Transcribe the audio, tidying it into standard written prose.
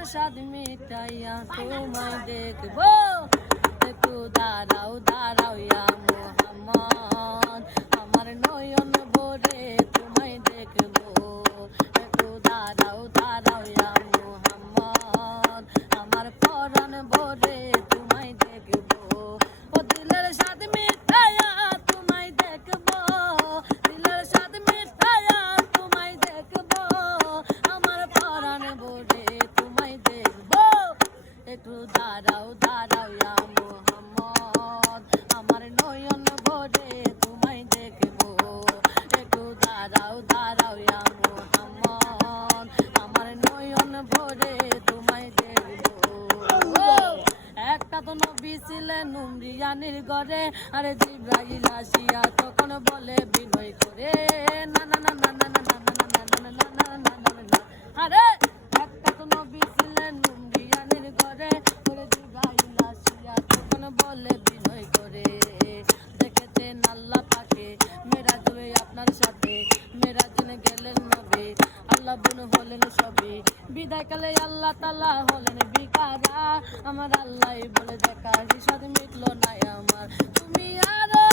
দিলের স্বাদ মিটাইয়া তোমায় দেখবো, একটু দাঁড়াও দাঁড়াও ইয়া মোহাম্মদ, আমার নয়ন ভরে তোমায় দেখবো, একটু দাঁড়াও দাঁড়াও ইয়া মোহাম্মদ, আমার পরাণ ভরে তোমায় দেখবো, ও দিলের স্বাদ মিটাইয়া তোমায় দেখবো, দিলের স্বাদ মিটাইয়া তোমায় দেখবো, আমার পরাণ ভরে তোমায় দেখবো, একটু দাঁড়াও দাঁড়াও ইয়া মোহাম্মদ, আমার নয়ন ভরে তোমায় দেখবো, একটু দাঁড়াও দাঁড়াও ইয়া মোহাম্মদ, আমার নয়ন ভরে তোমায় দেখবো। একটা তো নবী ছিলেন নুমরিয়ানির ঘরে, আরে জিব্রাইল আসিয়া তখন বলে বিনয় করে, না না না না না না না না না না না না না না না, আরে একটা তো নবী ছিলেন নুমরিয়ানির ঘরে, ওরে জিব্রাইল আসিয়া তখন বলে বিনয় করে, দেখেছেন আল্লাহ পাকে মেরাজ হয়ে আপনার সাথে, মেরাজে গেলেন নবী, আল্লাহ বুন হলেন সবই, বিদায়কালে আল্লাহ তাআলা হলেন বিকারা, আমার আল্লাহ বলে দেখা হিসাব মিটলো না আমার, তুমি আরো